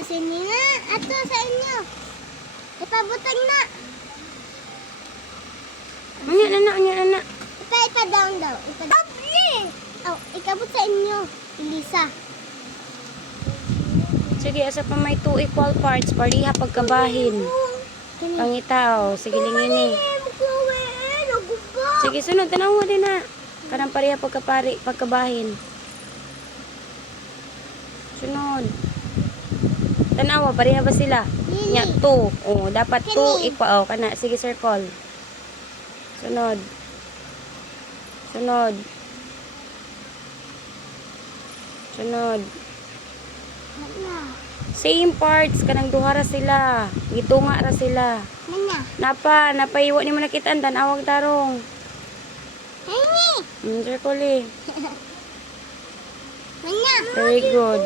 sa inyo na. Ato sa inyo. Ipabutang na. Anya na. Ipa-down daw. Oh, ikabot sa inyo. Elisa. Sige, asa pa may 2 equal parts. Pariha pagkabahin. Pangitaw. Sige, lingini. Sige, sunod. Tanaw mo din na. Kanang pariha pagkabahin. Sunod. Tanawa, pariha ba sila? Nya, 2. Oh, dapat 2 equal. Oh, kana. Sige, circle. Sunod. Sunod. Sunod. Same parts. Kanang duha ra sila. Gitunga ra sila. Napaiwa ni mo nakitaan. Tanawag tarong. Circle eh. Very good.